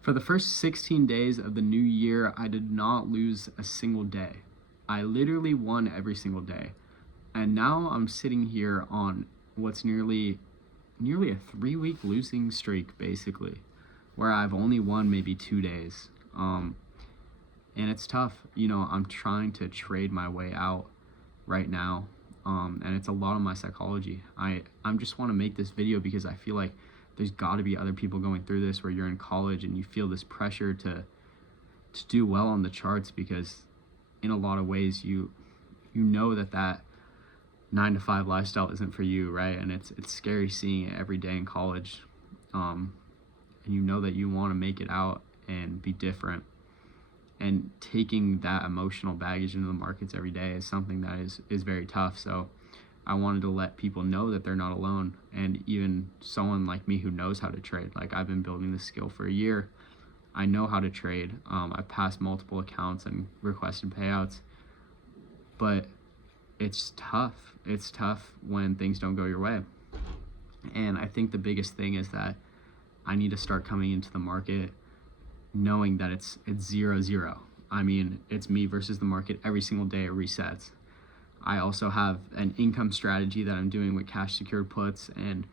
For the first 16 days of the new year, I did not lose a single day. I literally won every single day. And now I'm sitting here on what's nearly a 3-week losing streak, basically, where I've only won maybe 2 days. And it's tough. I'm trying to trade my way out right now. And it's a lot of my psychology. I'm just want to make this video because I feel like there's got to be other people going through this where you're in college and you feel this pressure to do well on the charts, because in a lot of ways you know that 9-to-5 lifestyle isn't for you, right? And it's scary seeing it every day in college. And you know that you want to make it out and be different. And taking that emotional baggage into the markets every day is something that is very tough. So I wanted to let people know that they're not alone. And even someone like me who knows how to trade, like I've been building this skill for a year. I know how to trade. I've passed multiple accounts and requested payouts, but it's tough. It's tough when things don't go your way. And I think the biggest thing is that I need to start coming into the market knowing that it's 0-0. I mean, it's me versus the market every single day. It resets. I also have an income strategy that I'm doing with cash secured puts, and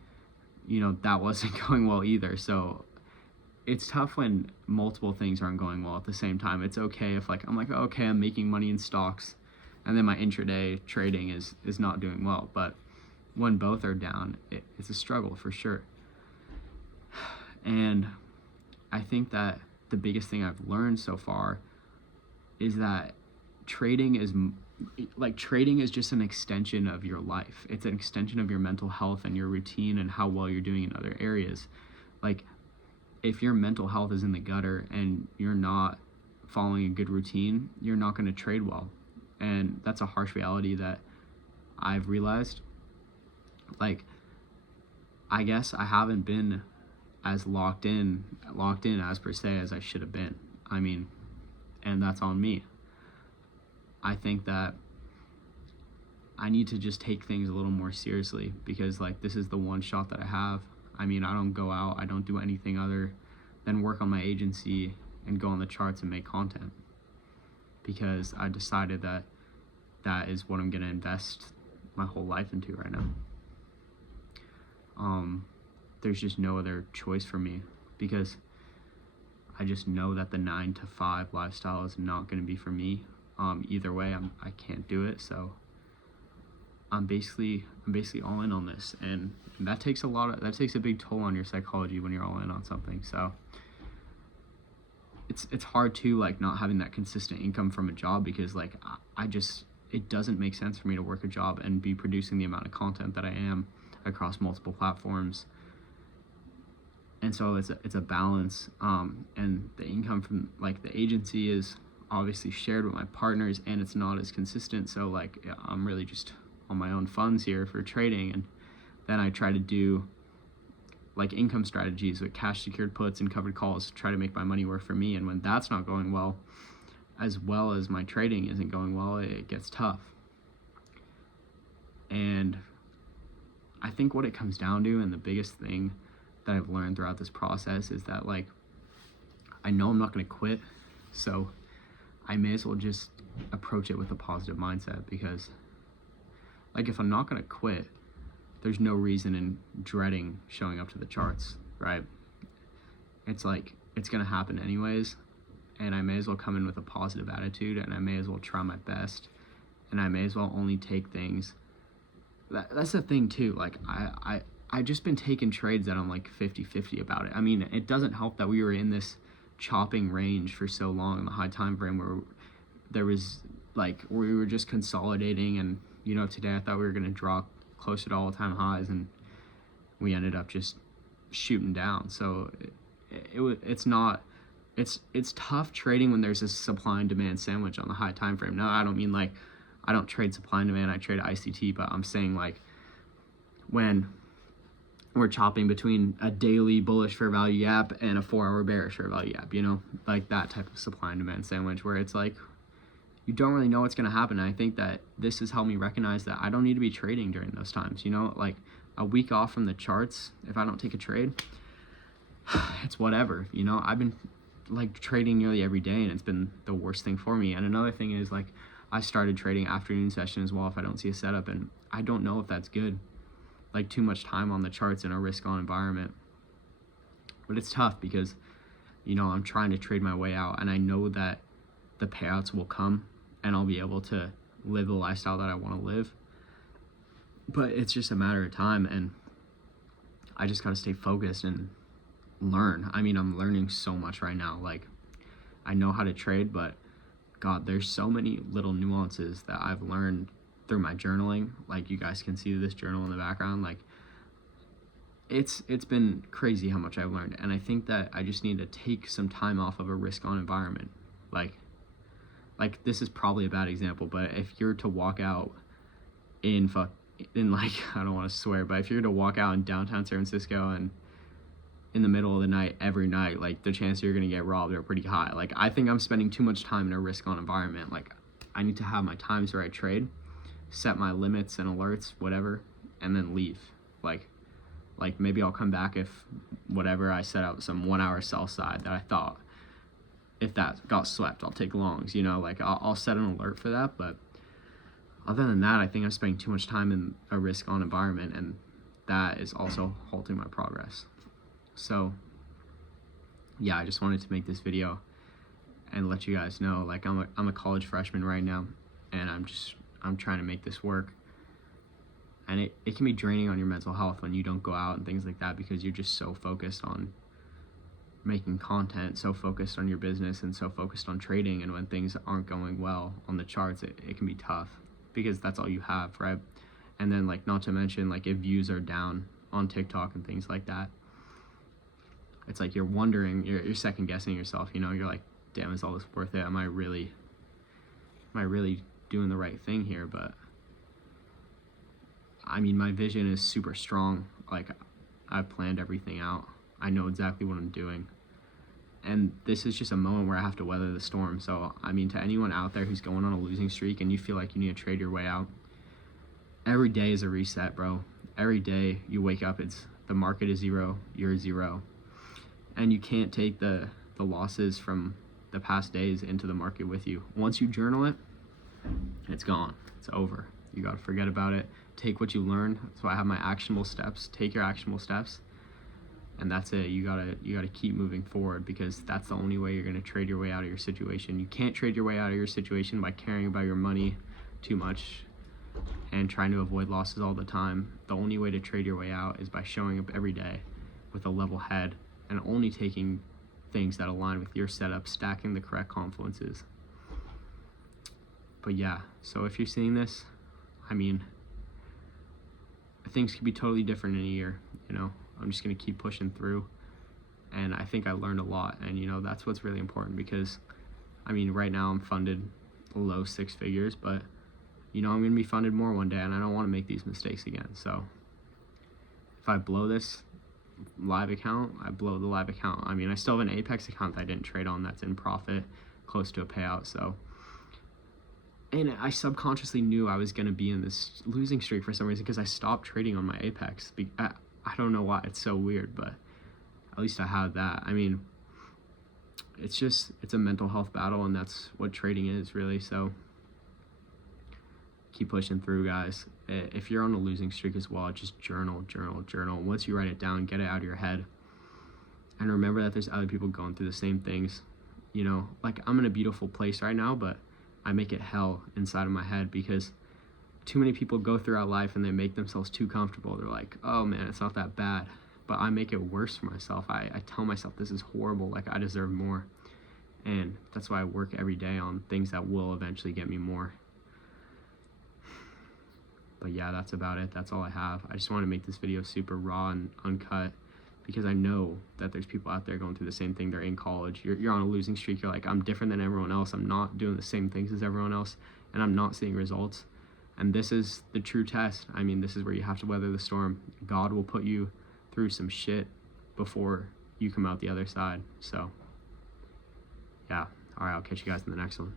that wasn't going well either. So it's tough when multiple things aren't going well at the same time. It's okay if I'm making money in stocks and then my intraday trading is not doing well. But when both are down, it's a struggle for sure. And I think that the biggest thing I've learned so far is that trading is just an extension of your life. It's an extension of your mental health and your routine and how well you're doing in other areas. Like, if your mental health is in the gutter and you're not following a good routine, you're not going to trade well. And that's a harsh reality that I've realized. Like, I guess I haven't been as locked in as per se as I should have been. I mean, and that's on me. I think that I need to just take things a little more seriously, because this is the one shot that I have. I mean, I don't go out, I don't do anything other than work on my agency and go on the charts and make content, because I decided that is what I'm going to invest my whole life into right now. There's just no other choice for me, because I just know that the 9-to-5 lifestyle is not going to be for me. Either way, I can't do it. So I'm basically all in on this, and that takes a big toll on your psychology when you're all in on something. So it's hard to not having that consistent income from a job, because it doesn't make sense for me to work a job and be producing the amount of content that I am across multiple platforms. And so it's a balance, and the income from the agency is obviously shared with my partners, and it's not as consistent. So I'm really just on my own funds here for trading, and then I try to do income strategies with cash secured puts and covered calls to try to make my money work for me. And when that's not going well as my trading isn't going well, it gets tough. And I think what it comes down to, and the biggest thing that I've learned throughout this process, is that I know I'm not going to quit, so I may as well just approach it with a positive mindset, because if I'm not going to quit, there's no reason in dreading showing up to the charts, right? It's it's going to happen anyways, and I may as well come in with a positive attitude, and I may as well try my best, and I may as well only take things. That's the thing too. I've just been taking trades that I'm 50-50 about it. I mean, it doesn't help that we were in this chopping range for so long in the high time frame, where there was we were just consolidating, and today I thought we were going to drop closer to all-time highs, and we ended up just shooting down. So it's tough trading when there's a supply and demand sandwich on the high time frame. Now, I don't mean I don't trade supply and demand, I trade ICT, but I'm saying when we're chopping between a daily bullish fair value gap and a 4-hour bearish fair value gap, that type of supply and demand sandwich, where it's you don't really know what's going to happen. And I think that this has helped me recognize that I don't need to be trading during those times. A week off from the charts, if I don't take a trade, it's whatever. I've been like trading nearly every day, and it's been the worst thing for me. And another thing is, like, I started trading afternoon session as well if I don't see a setup, and I don't know if that's good. Like, too much time on the charts in a risk-on environment. But it's tough because, you know, I'm trying to trade my way out, and I know that the payouts will come and I'll be able to live the lifestyle that I want to live. But it's just a matter of time, and I just got to stay focused and learn. I mean, I'm learning so much right now. Like, I know how to trade, but God, there's so many little nuances that I've learned through my journaling. Like, you guys can see this journal in the background. Like, it's been crazy how much I've learned, and I think that I just need to take some time off of a risk-on environment. Like this is probably a bad example, but if you're to walk out in like, I don't want to swear, but if you're to walk out in downtown San Francisco and in the middle of the night every night, like, the chance you're gonna get robbed are pretty high. Like, I think I'm spending too much time in a risk-on environment. Like, I need to have my times where I trade, set my limits and alerts, whatever, and then leave. Like maybe I'll come back if whatever I set out some 1 hour sell side that I thought, if that got swept, I'll take longs, you know, like I'll set an alert for that. But other than that, I think I'm spending too much time in a risk-on environment, and that is also halting my progress. So yeah, I just wanted to make this video and let you guys know, like, I'm a college freshman right now, and I'm trying to make this work. And it can be draining on your mental health when you don't go out and things like that, because you're just so focused on making content, so focused on your business, and so focused on trading. And when things aren't going well on the charts, it can be tough because that's all you have, right? And then, like, not to mention, like, if views are down on TikTok and things like that, it's like you're wondering, you're second guessing yourself, you know, you're like, damn, is all this worth it? Am I really doing the right thing here? But I mean, my vision is super strong. Like, I've planned everything out. I know exactly what I'm doing. And this is just a moment where I have to weather the storm. So, I mean, to anyone out there who's going on a losing streak and you feel like you need to trade your way out, every day is a reset, bro. Every day you wake up, the market is zero, you're zero. And you can't take the losses from the past days into the market with you. Once you journal it, it's gone. It's over. You got to forget about it. Take what you learned. So I have my actionable steps. Take your actionable steps, and that's it. You gotta keep moving forward, because that's the only way you're gonna trade your way out of your situation. You can't trade your way out of your situation by caring about your money too much and trying to avoid losses all the time. The only way to trade your way out is by showing up every day with a level head and only taking things that align with your setup, stacking the correct confluences. But yeah, so if you're seeing this, I mean, things could be totally different in a year, you know. I'm just going to keep pushing through, and I think I learned a lot, and, you know, that's what's really important, because, I mean, right now I'm funded low six figures, but, you know, I'm going to be funded more one day, and I don't want to make these mistakes again. So if I blow this live account, I blow the live account. I mean, I still have an Apex account that I didn't trade on that's in profit, close to a payout. So, and I subconsciously knew I was going to be in this losing streak for some reason, because I stopped trading on my Apex. I don't know why. It's so weird, but at least I have that. I mean, it's a mental health battle, and that's what trading is, really. So keep pushing through, guys. If you're on a losing streak as well, just journal. Once you write it down, get it out of your head, and remember that there's other people going through the same things. You know, like, I'm in a beautiful place right now, but I make it hell inside of my head, because too many people go throughout life and they make themselves too comfortable. They're like, oh man, it's not that bad. But I make it worse for myself. I tell myself this is horrible, like I deserve more. And that's why I work every day on things that will eventually get me more. But yeah, that's about it. That's all I have. I just want to make this video super raw and uncut, because I know that there's people out there going through the same thing. They're in college. You're on a losing streak. You're like, I'm different than everyone else. I'm not doing the same things as everyone else, and I'm not seeing results. And this is the true test. I mean, this is where you have to weather the storm. God will put you through some shit before you come out the other side. So, yeah. All right, I'll catch you guys in the next one.